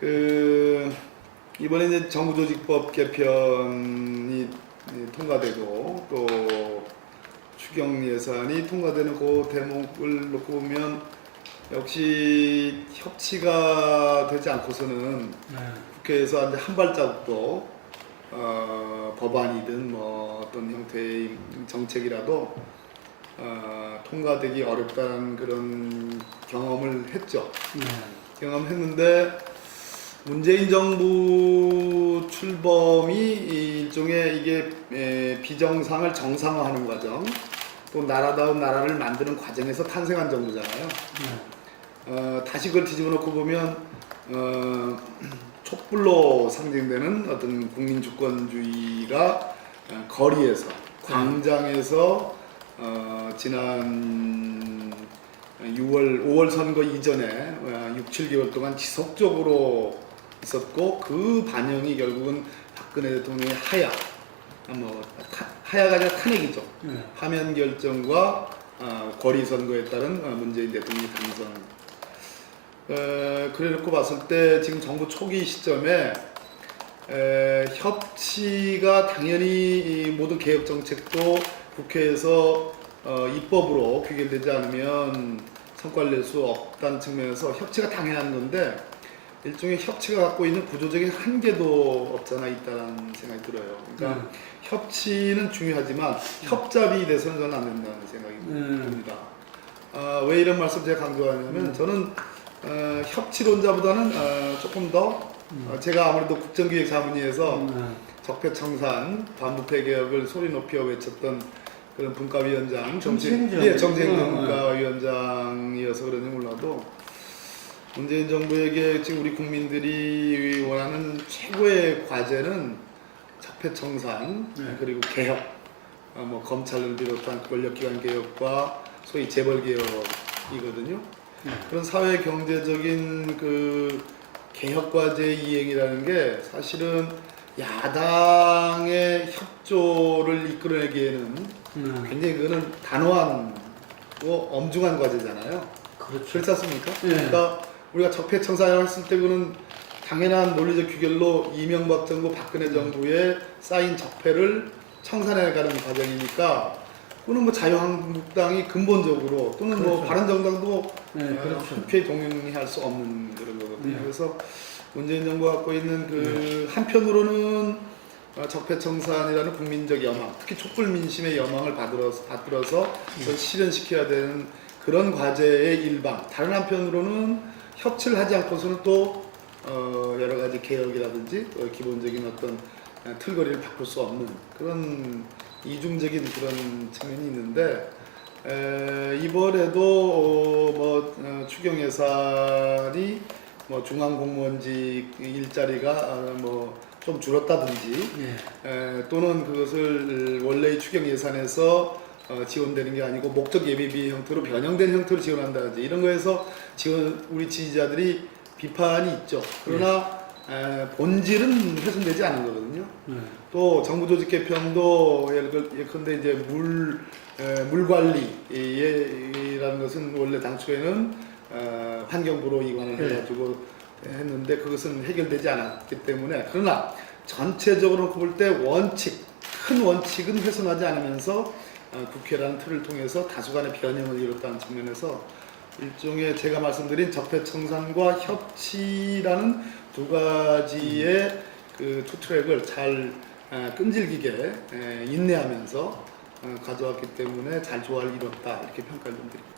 그 이번에 이제 정부조직법 개편이 통과되고 또 추경 예산이 통과되는 그 대목을 놓고 보면 역시 협치가 되지 않고서는 국회에서 한 발자국도 법안이든 뭐 어떤 형태의 정책이라도 통과되기 어렵다는 그런 경험을 했죠. 경험했는데 문재인 정부 출범이 일종의 이게 비정상을 정상화하는 과정, 또 나라다운 나라를 만드는 과정에서 탄생한 정부잖아요. 다시 그걸 뒤집어놓고 보면 촛불로 상징되는 어떤 국민 주권주의가 거리에서, 광장에서 지난 5월 선거 이전에 6, 7개월 동안 지속적으로 있었고, 그 반영이 결국은 박근혜 대통령의 하야가 아니라 탄핵이죠. 파면 결정과 거리 선거에 따른 문재인 대통령의 당선. 그래 놓고 봤을 때 지금 정부 초기 시점에 협치가 당연히 이 모든 개혁 정책도 국회에서 입법으로 귀결되지 않으면 성과를 낼 수 없다는 측면에서 협치가 당연한 건데, 일종의 협치가 갖고 있는 구조적인 한계도 없잖아 있다는 생각이 들어요. 그러니까 협치는 중요하지만 협잡이 돼서는 저는 안 된다는 생각이 듭니다. 왜 이런 말씀 제가 강조하냐면 저는 협치론자보다는 조금 더 제가 아무래도 국정기획 자문위에서 적폐청산, 반부패 개혁을 소리 높여 외쳤던 그런 분과위원장, 정쟁 분과위원장이어서 그런지 몰라도 문재인 정부에게 지금 우리 국민들이 원하는 최고의 과제는 적폐청산, 그리고 개혁, 뭐 검찰을 비롯한 권력기관 개혁과 소위 재벌 개혁이거든요. 그런 사회 경제적인 그 개혁 과제 이행이라는 게 사실은 야당의 협조를 이끌어내기에는 굉장히 그거는 단호한 엄중한 과제잖아요. 그렇지 않습니까? 그러니까 우리가 적폐청산을 했을 때 그는 당연한 논리적 규결로 이명박 정부, 박근혜 정부에 쌓인 적폐를 청산해가는 과정이니까, 그는 뭐 자유한국당이 근본적으로 또는 뭐 바른정당도 국회에 동의할 수 없는 그런 거거든요. 그래서 문재인 정부가 갖고 있는 그 한편으로는 적폐청산이라는 국민적 여망, 특히 촛불 민심의 여망을 받들어서 실현시켜야 되는 그런 과제의 일방, 다른 한편으로는 협치를 하지 않고서는 또 여러 가지 개혁이라든지 기본적인 어떤 틀거리를 바꿀 수 없는 그런 이중적인 그런 측면이 있는데, 이번에도 추경 예산이 뭐 중앙공무원직 일자리가 뭐 좀 줄었다든지, 또는 그것을 원래의 추경 예산에서 지원되는 게 아니고 목적 예비비 형태로 변형된 형태로 지원한다든지 이런 거에서 우리 지지자들이 비판이 있죠. 그러나 본질은 훼손되지 않은 거거든요. 또 정부 조직 개편도 예컨대 이제 물 관리라는 것은 원래 당초에는 환경부로 이관을 해가지고 했는데 그것은 해결되지 않았기 때문에, 그러나 전체적으로 볼 때 큰 원칙은 훼손하지 않으면서 국회라는 틀을 통해서 다소간의 변형을 이뤘다는 측면에서 일종의 제가 말씀드린 적폐청산과 협치라는 두 가지의 그 투 트랙을 잘 끈질기게 인내하면서 가져왔기 때문에 잘 조화를 이뤘다, 이렇게 평가를 좀 드립니다.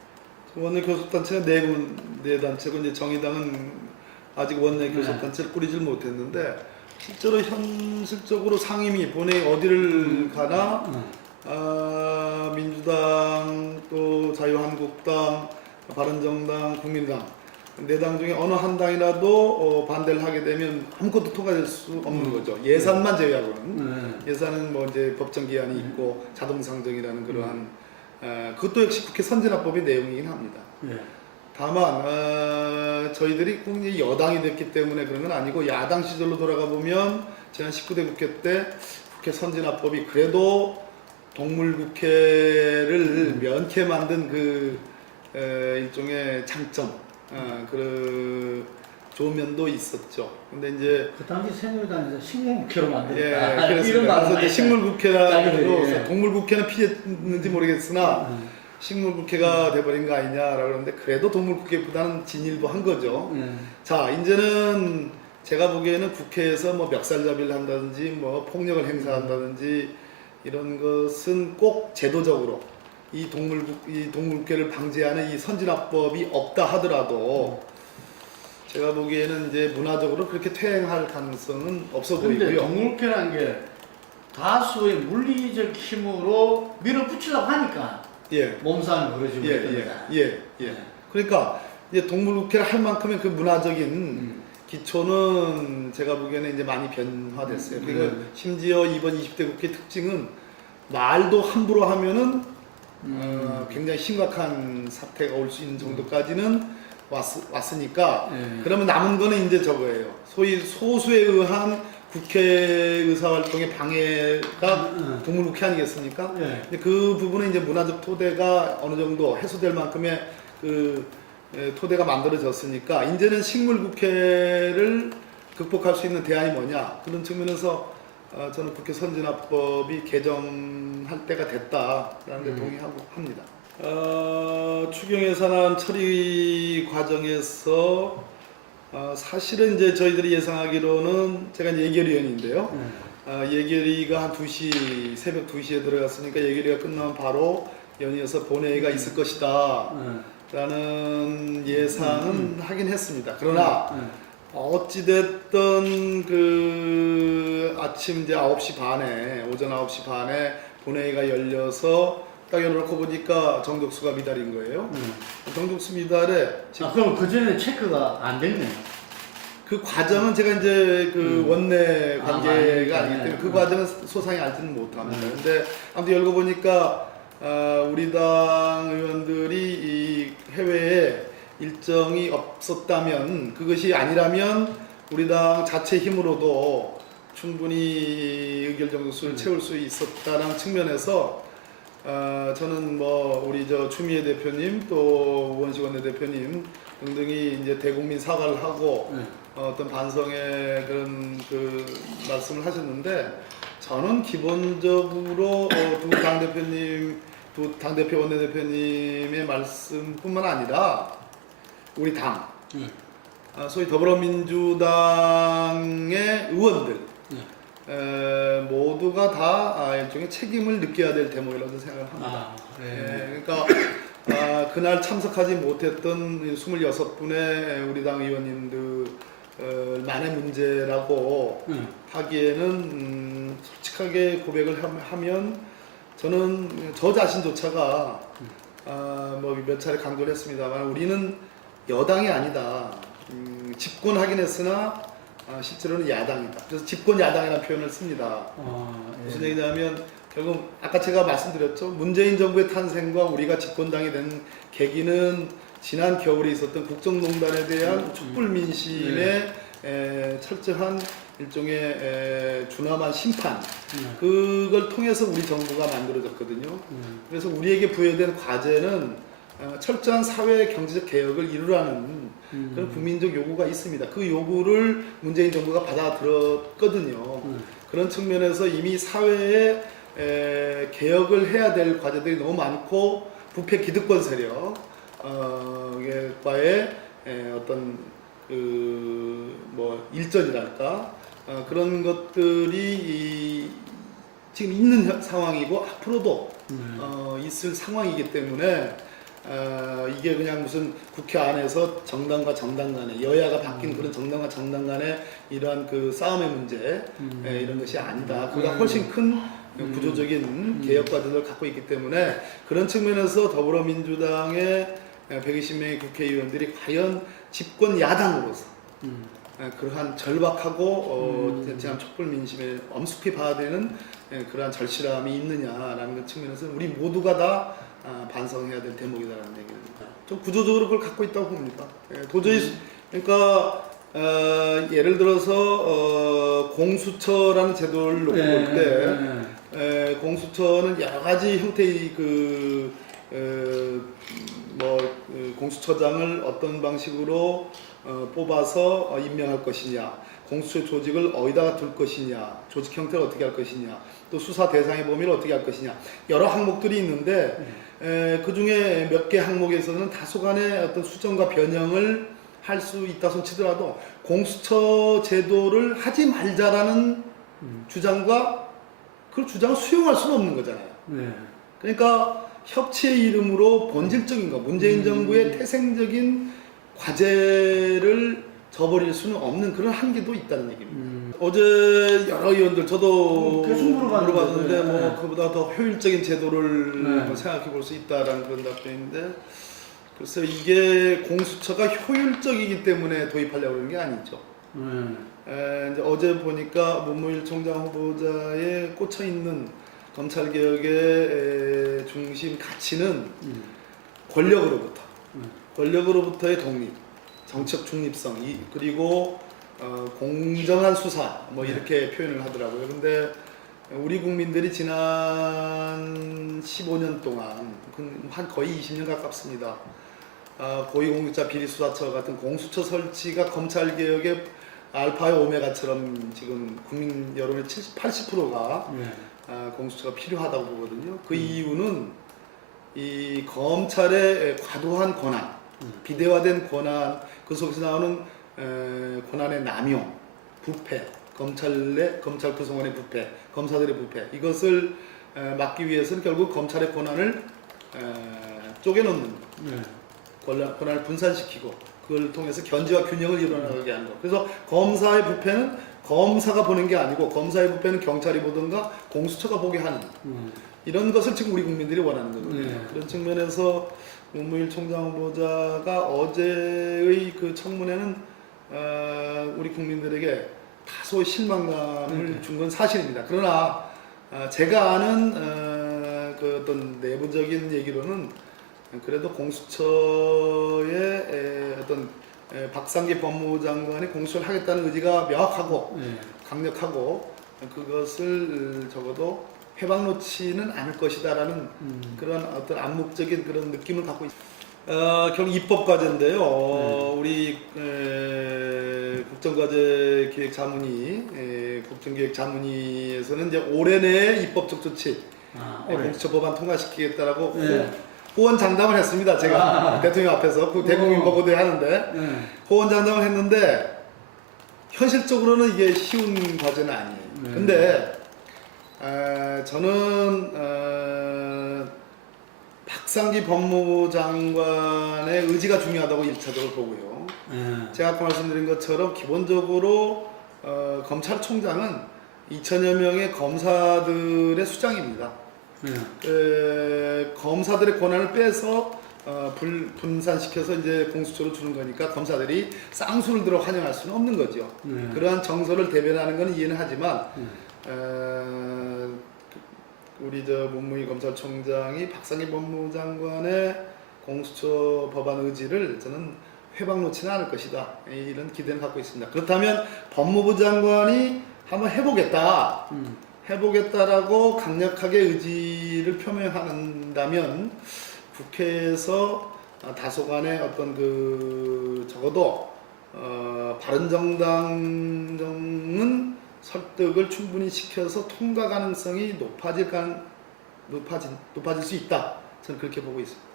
원내 교섭단체가 네 단체고, 이제 정의당은 아직 원내 교섭단체를 꾸리질 못했는데, 실제로 현실적으로 상임위 본회의 어디를 가나 민주당, 또 자유한국당, 바른정당, 국민당 네 당 중에 어느 한 당이라도 반대를 하게 되면 아무것도 통과될 수 없는 거죠. 예산만 제외하고는. 예산은 뭐 이제 법정 기한이 있고 자동상정이라는 그러한 그것도 역시 국회 선진화법의 내용이긴 합니다. 다만 저희들이 꼭 여당이 됐기 때문에 그런 건 아니고, 야당 시절로 돌아가 보면 지난 19대 국회 때 국회 선진화법이 그래도 동물국회를 면케 만든 그 일종의 장점, 그 좋은 면도 있었죠. 근데 이제 그 당시 새누리당에서 식물국회로 예, 만들었다. 이런 그렇습니다. 말을 그래서 이제 많이 식물국회라고 예. 동물국회는 피했는지 모르겠으나 식물국회가 돼버린 거 아니냐라고 그러는데 그래도 동물국회보다는 진일보 한 거죠. 자, 이제는 제가 보기에는 국회에서 뭐 멱살잡이를 한다든지 뭐 폭력을 행사한다든지 이런 것은 꼭 제도적으로 이 동물국회를 방지하는 이 선진화법이 없다 하더라도 제가 보기에는 이제 문화적으로 그렇게 퇴행할 가능성은 없어 근데 보이고요. 동물국회라는 게 다수의 물리적 힘으로 밀어붙이려고 하니까 예, 몸싸움이 벌어지고 예, 있습니다. 예. 그러니까 이제 동물국회를 할 만큼의 그 문화적인 기초는 제가 보기에는 이제 많이 변화됐어요. 그리고 심지어 이번 20대 국회 특징은 말도 함부로 하면은 굉장히 심각한 사태가 올 수 있는 정도까지는 왔으니까 그러면 남은 거는 이제 저거예요. 소위 소수에 의한 국회 의사활동의 방해가 동물국회 아니겠습니까? 근데 그 부분은 이제 문화적 토대가 어느 정도 해소될 만큼의 그 토대가 만들어졌으니까 이제는 식물국회를 극복할 수 있는 대안이 뭐냐 그런 측면에서 저는 국회 선진화법이 개정할 때가 됐다라는 데 동의하고 합니다. 추경예산안 처리 과정에서 사실은 이제 저희들이 예상하기로는 제가 이제 예결위원인데요. 예결위가 한 2시 새벽 2시에 들어갔으니까 예결위가 끝나면 바로 연이어서 본회의가 있을 것이다 라는 예상은 하긴 했습니다. 그러나 어찌됐든 그 아침 이제 9시 반에 오전 9시 반에 본회의가 열려서 딱 열어놓고 보니까 정족수가 미달인 거예요. 정족수 미달에 그럼 그 전에 체크가 안 됐네요. 그 과정은 제가 이제 그 원내 관계가 아, 아니기 때문에 그 과정은 소상히 알지는 못합니다. 근데 아무튼 열고 보니까 우리 당 의원들이 이 해외에 일정이 없었다면 그것이 아니라면 우리 당 자체 힘으로도 충분히 의결 정족수를 채울 수 있었다는 측면에서 저는 뭐 우리 저 추미애 대표님 또 우원식 원내대표님 등등이 이제 대국민 사과를 하고 어떤 반성의 그런 그 말씀을 하셨는데 저는 기본적으로 두 당대표 원내대표님의 말씀뿐만 아니라 우리 당 소위 더불어민주당의 의원들 모두가 다 일종의 책임을 느껴야 될 대목이라고 생각을 합니다. 그러니까 그날 참석하지 못했던 26분의 우리 당 의원님들 만의 문제라고 하기에는 솔직하게 고백을 하면 저는 저 자신조차가 뭐 몇 차례 강조를 했습니다만 우리는 여당이 아니다. 집권하긴 했으나 실제로는 야당이다. 그래서 집권 야당이라는 표현을 씁니다. 무슨 얘기냐면 결국 아까 제가 말씀드렸죠. 문재인 정부의 탄생과 우리가 집권당이 된 계기는 지난 겨울에 있었던 국정농단에 대한 촛불 민심의 철저한 일종의 준엄한 심판 그걸 통해서 우리 정부가 만들어졌거든요. 그래서 우리에게 부여된 과제는 철저한 사회 경제적 개혁을 이루라는 그런 국민적 요구가 있습니다. 그 요구를 문재인 정부가 받아들였거든요. 그런 측면에서 이미 사회에 개혁을 해야 될 과제들이 너무 많고 부패 기득권 세력 과의 어떤 그 뭐 일전이랄까 그런 것들이 지금 있는 상황이고 앞으로도 있을 상황이기 때문에 이게 그냥 무슨 국회 안에서 정당과 정당 간에 여야가 바뀐 그런 정당과 정당 간의 이러한 그 싸움의 문제 이런 것이 아니다. 그보다 훨씬 큰 구조적인 개혁 과제를 갖고 있기 때문에 그런 측면에서 더불어민주당의 120명의 국회의원들이 과연 집권 야당으로서 그러한 절박하고 지난 촛불 민심에 엄숙히 봐야 되는 그러한 절실함이 있느냐라는 것 측면에서 우리 모두가 다 반성해야 될 대목이다라는 얘기입니다. 좀 구조적으로 그걸 갖고 있다고 봅니다. 도저히 그러니까 예를 들어서 공수처라는 제도를 놓고 볼 때 공수처는 여러 가지 형태의 공수처장을 어떤 방식으로 뽑아서 임명할 것이냐, 공수처 조직을 어디다가 둘 것이냐, 조직 형태를 어떻게 할 것이냐, 또 수사 대상의 범위를 어떻게 할 것이냐, 여러 항목들이 있는데 그 중에 몇 개 항목에서는 다소간의 어떤 수정과 변형을 할 수 있다 손 치더라도 공수처 제도를 하지 말자라는 주장과 그 주장을 수용할 수는 없는 거잖아요. 네. 그러니까 협치의 이름으로 본질적인 거, 문재인 정부의 태생적인 과제를 저버릴 수는 없는 그런 한계도 있다는 얘기입니다. 어제 여러 의원들 저도 계속 물어봤는데, 뭐 네. 그보다 더 효율적인 제도를 네. 뭐 생각해 볼 수 있다라는 그런 답변인데, 글쎄 이게 공수처가 효율적이기 때문에 도입하려고 하는 게 아니죠. 이제 어제 보니까 문무일 총장 후보자에 꽂혀 있는 검찰 개혁의 중심 가치는 권력으로부터의 독립, 정책 중립성, 그리고 공정한 수사 뭐 이렇게 표현을 하더라고요. 근데 우리 국민들이 지난 15년 동안 한 거의 20년 가깝습니다. 고위공직자 비리수사처 같은 공수처 설치가 검찰 개혁의 알파와 오메가처럼 지금 국민 여론의 80%가 공수처가 필요하다고 보거든요. 그 이유는 이 검찰의 과도한 권한, 비대화된 권한, 그 속에서 나오는 권한의 남용, 부패, 검찰 구성원의 부패, 검사들의 부패, 이것을 막기 위해서는 결국 검찰의 권한을 쪼개놓는, 권한을 분산시키고 그걸 통해서 견제와 균형을 이뤄나가게 하는 것. 그래서 검사의 부패는 검사가 보는 게 아니고 검사의 부패는 경찰이 보든가 공수처가 보게 하는 이런 것을 지금 우리 국민들이 원하는 거거든요. 그런 측면에서 문무일 총장 후보자가 어제의 그 청문회는 우리 국민들에게 다소 실망감을 준 건 사실입니다. 그러나 제가 아는 그 어떤 내부적인 얘기로는 그래도 공수처의 어떤 박상기 법무부 장관이 공수처를 하겠다는 의지가 명확하고 강력하고 그것을 적어도 회방 놓지는 않을 것이다라는 그런 어떤 암묵적인 그런 느낌을 갖고 있습니다. 결국 입법 과제인데요. 우리 국정과제 기획 자문위, 국정기획 자문위에서는 이제 올해 내에 입법적 조치, 공수처 법안 통과시키겠다라고 호언장담을 했습니다. 제가 대통령 앞에서 그 대국민 보고대 하는데 호언장담을 했는데 현실적으로는 이게 쉬운 과제는 아니에요. 근데 저는 박상기 법무부 장관의 의지가 중요하다고 1차적으로 보고요. 제가 아까 말씀드린 것처럼 기본적으로 검찰총장은 2천여 명의 검사들의 수장입니다. 검사들의 권한을 빼서 분산시켜서 이제 공수처로 주는 거니까 검사들이 쌍수를 들어 환영할 수는 없는 거죠. 그러한 정서를 대변하는 건 이해는 하지만 우리 문무일 검찰총장이 박상기 법무부 장관의 공수처 법안 의지를 저는 회방 놓지는 않을 것이다, 이런 기대를 갖고 있습니다. 그렇다면 법무부 장관이 한번 해보겠다라고 강력하게 의지를 표명한다면 국회에서 다소간의 어떤 그 적어도 바른정당은 설득을 충분히 시켜서 통과 가능성이 높아질 수 있다. 저는 그렇게 보고 있습니다.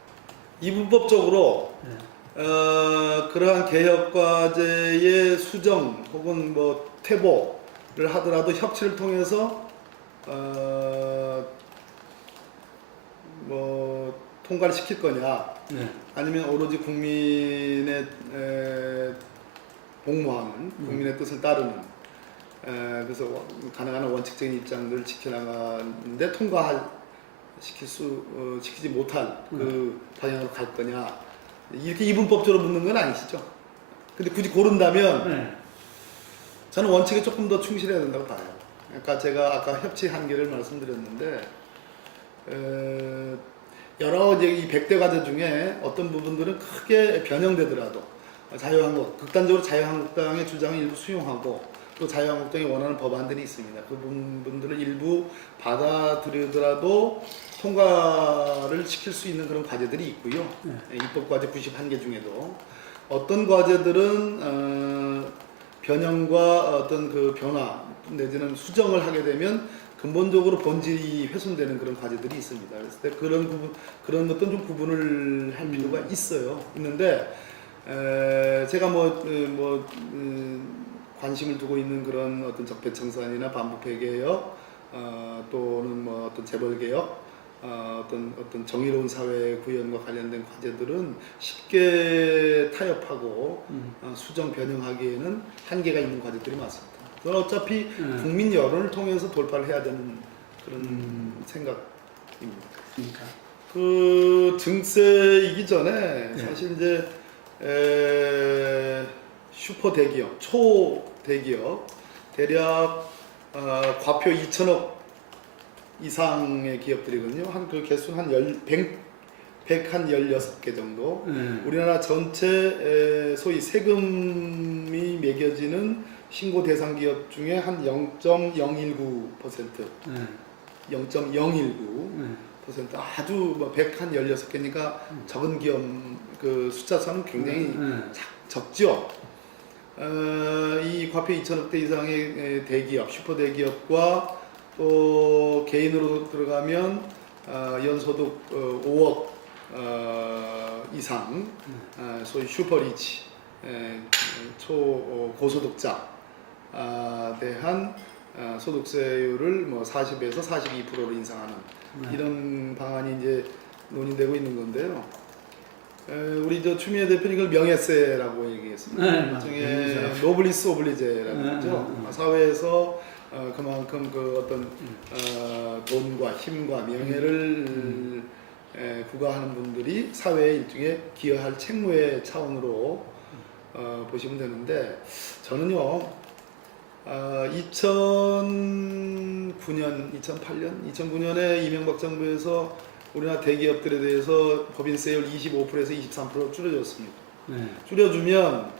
이분법적으로 그러한 개혁 과제의 수정 혹은 뭐 퇴보를 하더라도 협치를 통해서 뭐 통과를 시킬 거냐, 아니면 오로지 국민의 복무하는, 국민의 뜻을 따르는, 그래서 가능한 원칙적인 입장들을 지켜나가는데 시키지 못할 그 방향으로 갈 거냐, 이렇게 이분법적으로 묻는 건 아니시죠. 근데 굳이 고른다면 저는 원칙에 조금 더 충실해야 된다고 봐요. 그러니까 제가 아까 협치 한계를 말씀드렸는데 여러 이 100대 과제 중에 어떤 부분들은 크게 변형되더라도 극단적으로 자유한국당의 주장을 일부 수용하고 또 자유한국당이 원하는 법안들이 있습니다. 그 부분들을 일부 받아들이더라도 통과를 시킬 수 있는 그런 과제들이 있고요. 입법 과제 91개 중에도 어떤 과제들은 변형과 어떤 그 변화 내지는 수정을 하게 되면 근본적으로 본질이 훼손되는 그런 과제들이 있습니다. 그래서 그런 것도 좀 구분을 할 필요가 있는데 제가 관심을 두고 있는 그런 어떤 적폐청산이나 반부패 개혁 또는 뭐 어떤 재벌 개혁 어떤 정의로운 사회 구현과 관련된 과제들은 쉽게 타협하고 수정 변형하기에는 한계가 있는 과제들이 많습니다. 그건 어차피 국민 여론을 통해서 돌파를 해야 되는 그런 생각입니다. 그 증세이기 전에 사실 이제 슈퍼 대기업, 초 대기업 대략 과표 2천억 이상의 기업들이거든요. 한 그 개수는 116개 정도. 우리나라 전체 소위 세금이 매겨지는 신고 대상 기업 중에 한 0.019%, 0.019% 아주 뭐 116개니까 적은 기업 그 숫자상은 굉장히 적죠. 이 과표 2천억대 이상의 대기업, 슈퍼 대기업과 또 개인으로 들어가면 연소득 5억 이상 소위 슈퍼리치 초고소득자 대한 소득세율을 뭐 40에서 42%로 인상하는 이런 방안이 이제 논의되고 있는 건데요. 우리 추미애 대표님 이걸 명예세라고 얘기했습니다. 나중에 노블리스 오블리제라는 거죠. 사회에서 그만큼 그 어떤 돈과 힘과 명예를 부과하는 분들이 사회에 일종의 기여할 책무의 차원으로 보시면 되는데 저는요 2009년, 2008년에 이명박 정부에서 우리나라 대기업들에 대해서 법인세율 25%에서 23%로 줄여줬습니다. 줄여주면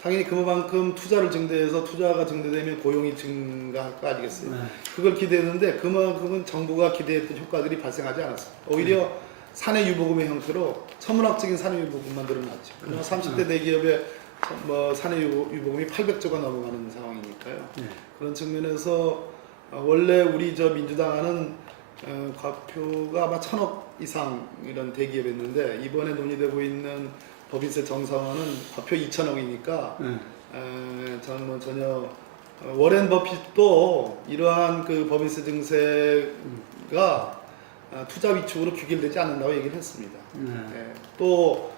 당연히 그만큼 투자를 증대해서 투자가 증대되면 고용이 증가할 거 아니겠어요? 그걸 기대했는데 그만큼은 정부가 기대했던 효과들이 발생하지 않았습니다. 오히려 사내 유보금의 형태로 천문학적인 사내 유보금만 늘어났죠. 그러나 30대 대기업의 사내 유보금이 800조가 넘어가는 상황이니까요. 그런 측면에서 원래 우리 민주당은 과표가 아마 1,000억 이상 이런 대기업이었는데 이번에 논의되고 있는 법인세 정상화는 과표 2천억이니까 저는 전혀 워렌 버핏도 이러한 그 법인세 증세가 투자 위축으로 귀결되지 않는다고 얘기를 했습니다. 또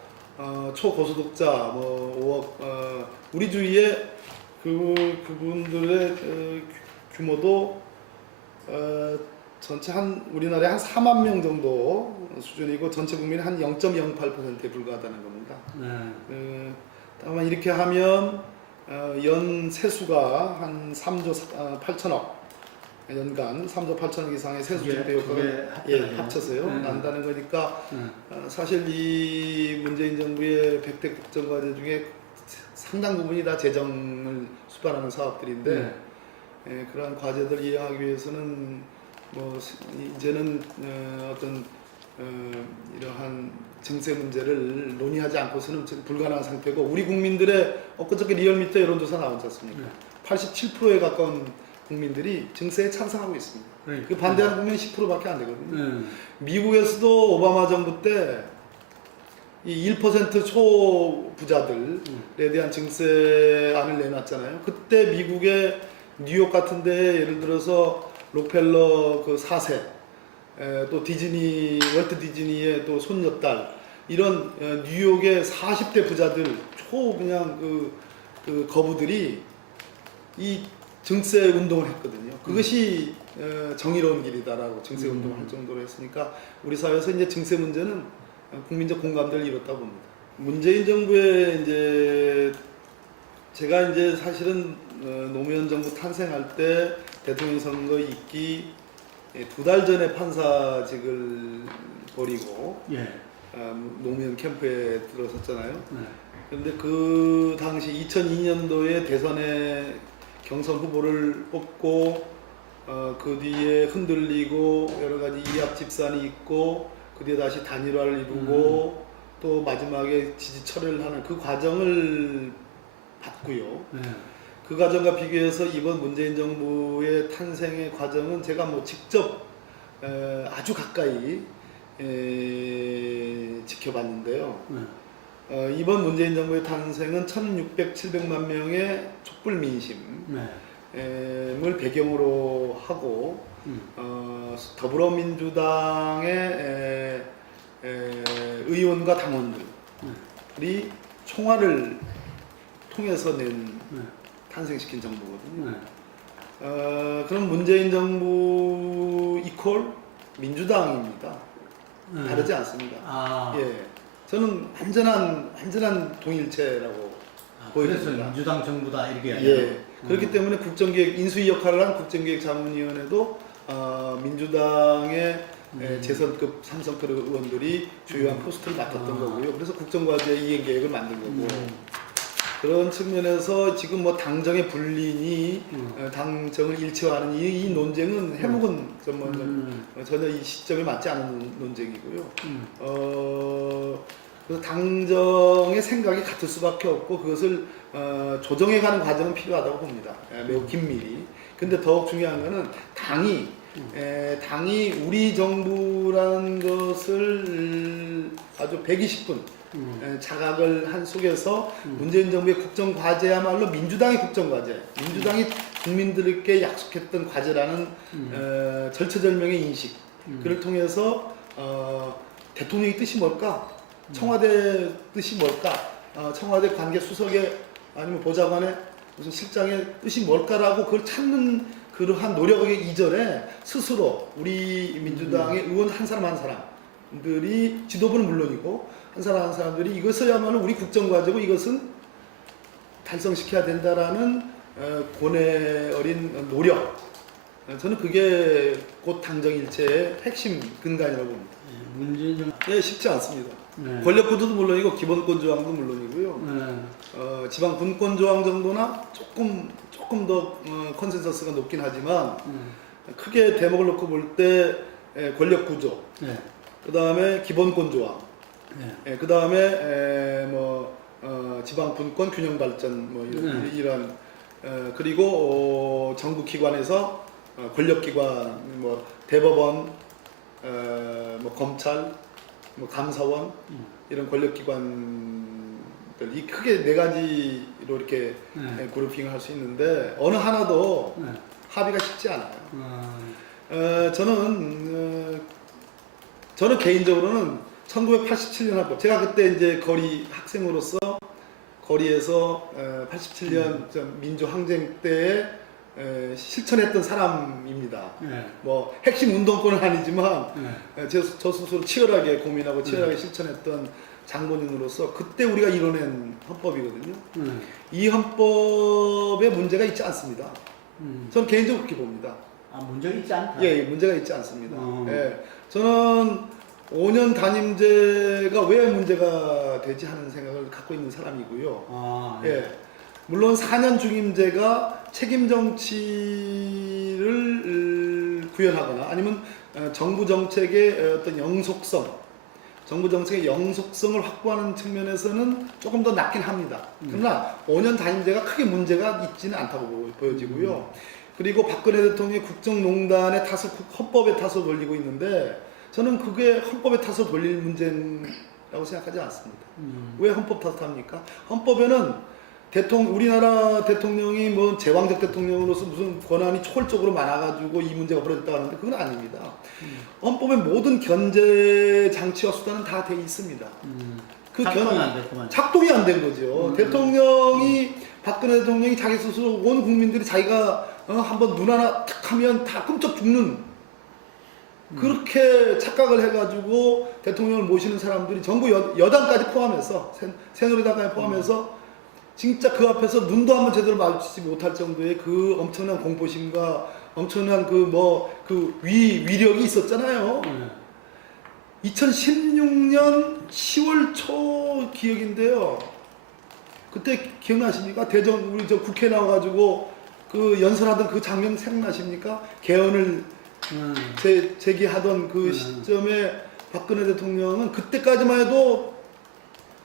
초고소득자 5억 우리 주위에 그분들의 규모도 전체 우리나라에 한 4만 명 정도 수준이고 전체 국민의 한 0.08%에 불과하다는 겁니다. 다만 이렇게 하면 연 세수가 한 3조 8천억 연간 3조 8천억 이상의 세수 증대 효과가 합쳐서요 난다는 거니까 사실 이 문재인 정부의 100대 국정과제 중에 상당 부분이 다 재정을 수반하는 사업들인데 그러한 과제들 이해하기 위해서는 이제는 이러한 증세 문제를 논의하지 않고서는 불가능한 상태고 우리 국민들의 엊그저께 리얼미터 여론조사 나왔지 않습니까? 87%에 가까운 국민들이 증세에 찬성하고 있습니다. 그 반대하는 국민은 10%밖에 안 되거든요. 미국에서도 오바마 정부 때 이 1% 초부자들에 대한 증세안을 내놨잖아요. 그때 미국의 뉴욕 같은 데 예를 들어서 록펠러 그 4세 또 디즈니 월트 디즈니의 또 손녀딸 이런 뉴욕의 40대 부자들 그냥 그 거부들이 이 증세 운동을 했거든요. 그것이 정의로운 길이다라고 증세 운동을 할 정도로 했으니까 우리 사회에서 이제 증세 문제는 국민적 공감대를 이뤘다고 봅니다. 문재인 정부의 이제 제가 이제 사실은 노무현 정부 탄생할 때 대통령 선거 있기 2달 전에 판사직을 버리고 노무현 캠프에 들어섰잖아요. 그런데 그 당시 2002년도에 대선에 경선 후보를 뽑고 그 뒤에 흔들리고 여러 가지 이합 집산이 있고 그 뒤에 다시 단일화를 이루고 또 마지막에 지지 철회를 하는 그 과정을 봤고요. 그 과정과 비교해서 이번 문재인 정부의 탄생의 과정은 제가 뭐 직접 아주 가까이 지켜봤는데요. 이번 문재인 정부의 탄생은 1600, 700만 명의 촛불 민심을 배경으로 하고 더불어민주당의 의원과 당원들이 총알을 통해서 탄생시킨 정부거든요. 그럼 문재인 정부 이퀄 민주당입니다. 다르지 않습니다. 예, 저는 완전한 동일체라고 그래서 보여집니다. 민주당 정부다 이렇게 예, 그렇기 때문에 국정기획 인수위 역할을 한 국정기획자문위원회도 민주당의 재선급 삼성급 의원들이 주요한 포스트를 맡았던 거고요. 그래서 국정과제 이행계획을 만든 거고. 그런 측면에서 지금 뭐 당정의 불린이 당정을 일체화하는 이 논쟁은 해묵은 전혀 이 시점에 맞지 않은 논쟁이고요. 그래서 당정의 생각이 같을 수밖에 없고 그것을 조정해가는 과정은 필요하다고 봅니다. 매우 긴밀히. 근데 더욱 중요한 것은 당이 우리 정부라는 것을 아주 120분 자각을 한 속에서 문재인 정부의 국정과제야말로 민주당의 국정과제, 민주당이 국민들께 약속했던 과제라는 절체절명의 인식, 그를 통해서 대통령의 뜻이 뭘까? 청와대 뜻이 뭘까? 청와대 관계수석의 아니면 보좌관의 무슨 실장의 뜻이 뭘까라고 그걸 찾는 그러한 노력의 이전에 스스로 우리 민주당의 의원 한 사람 한 사람들이 지도부는 물론이고 한 사람 한 사람들이 이것이야말로 우리 국정과제고 이것은 달성시켜야 된다라는 고뇌 어린 노력, 저는 그게 곧 당정일체의 핵심 근간이라고 봅니다. 문재인 정부 예, 쉽지 않습니다. 권력구도도 물론이고 기본권조항도 물론이고요. 지방 분권조항 정도나 조금 더 컨센서스가 높긴 하지만 크게 대목을 놓고 볼 때 권력구조, 그 다음에 기본권조항, 그 다음에 지방 분권 균형 발전 뭐 이런 그리고 정부 기관에서 권력기관 뭐 대법원, 뭐 검찰, 뭐 감사원 이런 권력기관들 이 크게 네 가지로 이렇게 그룹핑을 할 수 있는데 어느 하나도 합의가 쉽지 않아요. 저는 개인적으로는 1987년 합법, 제가 그때 이제 거리 학생으로서 거리에서 87년 민주항쟁 때에 실천했던 사람입니다. 뭐 핵심 운동권은 아니지만 저 스스로 치열하게 고민하고 치열하게 실천했던 장본인으로서 그때 우리가 이뤄낸 헌법이거든요. 이 헌법에 문제가 있지 않습니다. 저는 개인적으로 그렇게 봅니다. 문제가 있지 않다? 예, 문제가 있지 않습니다. 예, 저는 5년 단임제가 왜 문제가 되지 하는 생각을 갖고 있는 사람이고요. 예, 물론 4년 중임제가 책임 정치를 구현하거나 아니면 정부 정책의 어떤 영속성, 정부 정책의 영속성을 확보하는 측면에서는 조금 더 낫긴 합니다. 그러나 5년 단임제가 크게 문제가 있지는 않다고 보여지고요. 그리고 박근혜 대통령이 국정농단의 탓을 헌법의 탓으로 돌리고 있는데 저는 그게 헌법의 탓으로 돌릴 문제라고 생각하지 않습니다. 왜 헌법 탓을 합니까? 헌법에는 우리나라 대통령이 뭐 제왕적 대통령으로서 무슨 권한이 초월적으로 많아가지고 이 문제가 벌어졌다고 하는데 그건 아닙니다. 헌법의 모든 견제 장치와 수단은 다 돼 있습니다. 작동이 안 된 거죠. 박근혜 대통령이 자기 스스로 온 국민들이 자기가 한번 눈 하나 탁 하면 다 꿈쩍 죽는 그렇게 착각을 해가지고 대통령을 모시는 사람들이 전부 여당까지 포함해서 새누리당까지 포함해서 진짜 그 앞에서 눈도 한번 제대로 마주치지 못할 정도의 그 엄청난 공포심과 엄청난 그 위력이 있었잖아요. 2016년 10월 초 기억인데요. 그때 기억나십니까? 우리 국회 나와가지고 그 연설하던 그 장면 생각나십니까? 개헌을 제기하던 그 시점에 박근혜 대통령은 그때까지만 해도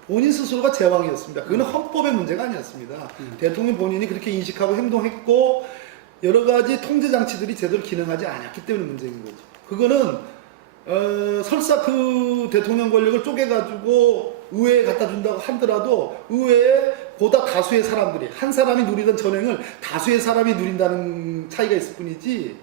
본인 스스로가 제왕이었습니다. 그거는 헌법의 문제가 아니었습니다. 대통령 본인이 그렇게 인식하고 행동했고 여러 가지 통제 장치들이 제대로 기능하지 않았기 때문에 문제인 거죠. 그거는 설사 그 대통령 권력을 쪼개가지고 의회에 갖다 준다고 하더라도 의회에 보다 다수의 사람들이 한 사람이 누리던 전횡을 다수의 사람이 누린다는 차이가 있을 뿐이지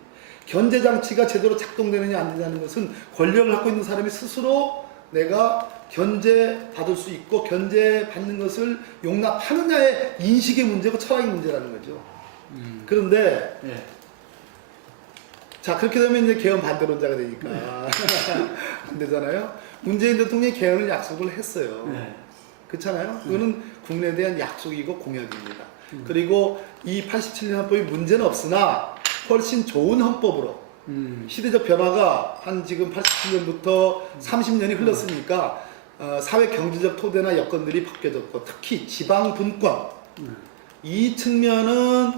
견제 장치가 제대로 작동되느냐 안 되냐는 것은 권력을 갖고 있는 사람이 스스로 내가 견제받을 수 있고 견제받는 것을 용납하느냐의 인식의 문제고 철학의 문제라는 거죠. 그런데 예. 자 그렇게 되면 이제 개헌 반대론자가 되니까 안 되잖아요. 문재인 대통령이 개헌을 약속을 했어요. 네. 그렇잖아요. 그거는 국내에 대한 약속이고 공약입니다. 그리고 이 87년 헌법이 문제는 없으나 훨씬 좋은 헌법으로 시대적 변화가 한 지금 87년부터 30년이 흘렀으니까 사회 경제적 토대나 여건들이 바뀌어졌고 특히 지방 분권 이 측면은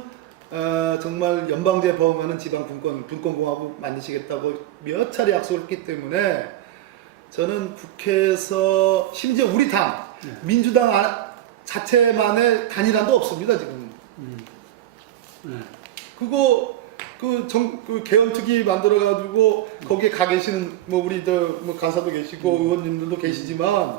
정말 연방제 범하는 지방 분권공화국 만드시겠다고 몇 차례 약속을 했기 때문에 저는 국회에서 심지어 우리 당 민주당 자체만의 단일화도 없습니다 지금. 그거 그 개헌특위 만들어가지고 거기에 가 계시는 뭐 우리 뭐 간사도 계시고 의원님들도 계시지만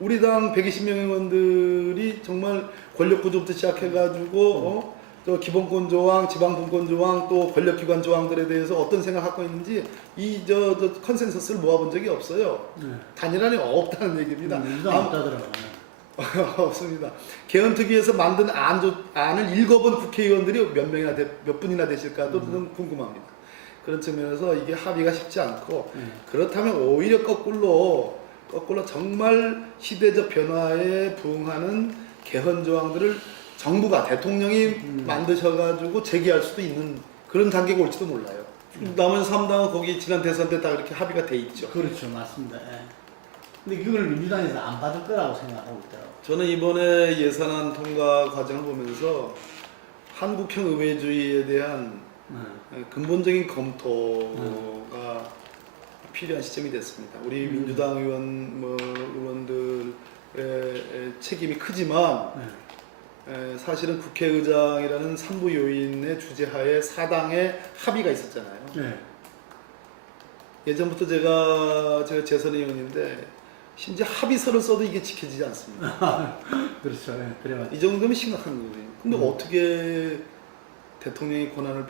우리 당 120명 의원들이 정말 권력구조부터 시작해가지고 또 기본권 조항, 지방분권 조항, 또 권력기관 조항들에 대해서 어떤 생각을 갖고 있는지 이 컨센서스를 모아본 적이 없어요. 단일화는 없다는 얘기입니다. 없다더라고요. 없습니다. 개헌특위에서 만든 안을 읽어본 국회의원들이 몇 분이나 되실까도 좀 궁금합니다. 그런 측면에서 이게 합의가 쉽지 않고 그렇다면 오히려 거꾸로 정말 시대적 변화에 부응하는 개헌 조항들을 정부가 대통령이 만드셔가지고 제기할 수도 있는 그런 단계가 올지도 몰라요. 나머지 3당은 거기 지난 대선 때 다 그렇게 합의가 돼 있죠. 그렇죠, 맞습니다. 예. 근데 그걸 민주당에서 안 받을 거라고 생각하고 있더라고요. 저는 이번에 예산안 통과 과정을 보면서 한국형 의회주의에 대한 근본적인 검토가 필요한 시점이 됐습니다. 우리 민주당 의원들의 책임이 크지만 사실은 국회의장이라는 삼부 요인의 주재하에 사당의 합의가 있었잖아요. 네. 예전부터 제가 재선의원인데 심지어 합의서를 써도 이게 지켜지지 않습니다. 그렇죠. 예. 그래가지고. 이 정도면 심각한 거예요. 근데 어떻게 대통령의 권한을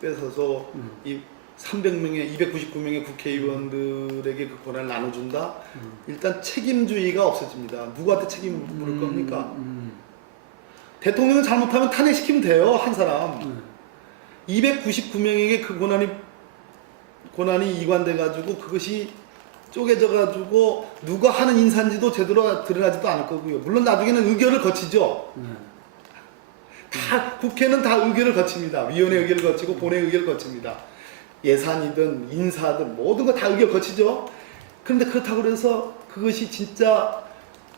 뺏어서 이 300명의 299명의 국회의원들에게 그 권한을 나눠준다? 일단 책임주의가 없어집니다. 누구한테 책임을 물을 겁니까? 대통령은 잘못하면 탄핵시키면 돼요, 한 사람. 299명에게 그 권한이 이관돼가지고 그것이 쪼개져가지고 누가 하는 인사인지도 제대로 드러나지도 않을 거고요. 물론 나중에는 의결을 거치죠. 국회는 다 의결을 거칩니다. 위원회 의결을 거치고 본회 의결을 거칩니다. 예산이든 인사든 모든 거 다 의결 거치죠. 그런데 그렇다고 해서 그것이 진짜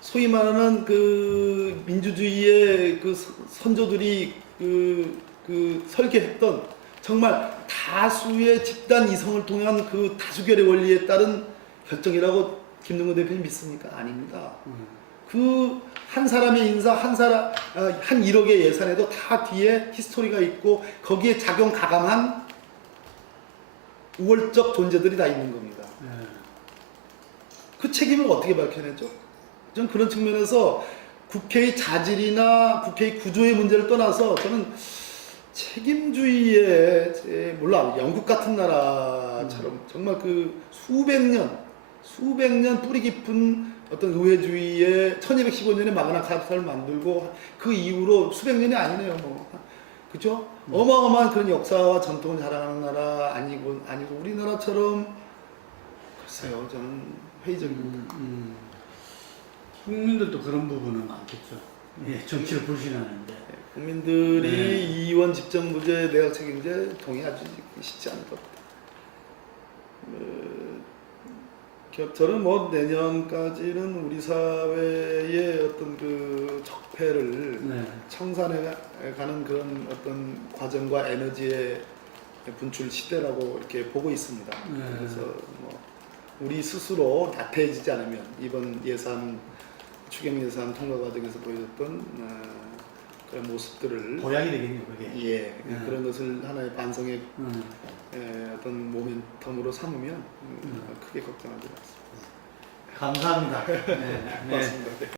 소위 말하는 그 민주주의의 그 선조들이 그 설계했던 정말 다수의 집단 이성을 통한 그 다수결의 원리에 따른 결정이라고 김동연 대표님 믿습니까? 아닙니다. 그 한 사람의 인사, 한 1억의 예산에도 다 뒤에 히스토리가 있고 거기에 작용 가감한 우월적 존재들이 다 있는 겁니다. 그 책임을 어떻게 밝혀내죠? 저는 그런 측면에서 국회의 자질이나 국회의 구조의 문제를 떠나서 저는 책임주의에 몰라 영국 같은 나라처럼 정말 그 수백 년 뿌리 깊은 어떤 의회주의에 1215년에 마그나 카타를 만들고 그 이후로 수백 년이 아니네요, 뭐. 그죠? 어마어마한 그런 역사와 전통을 자랑하는 나라 아니고 우리나라처럼 글쎄요, 저는 회의적입니다. 국민들도 그런 부분은 많겠죠. 예, 정치를 불신하는데. 국민들이 이원 집정부제, 내각 책임제 동의하기 쉽지 않을 것 같아요. 저는 뭐 내년까지는 우리 사회의 어떤 그 적폐를 네. 청산해 가는 그런 어떤 과정과 에너지의 분출 시대라고 이렇게 보고 있습니다. 네. 그래서 뭐 우리 스스로 나태해지지 않으면 이번 추경 예산 통과 과정에서 보여줬던 그런 모습들을 보약이 되겠네요, 그게. 예 그런 것을 하나의 반성의 음. 어떤 모멘텀으로 삼으면 크게 걱정하지 않습니다. 감사합니다. 네. 네. 맞습니다. 네.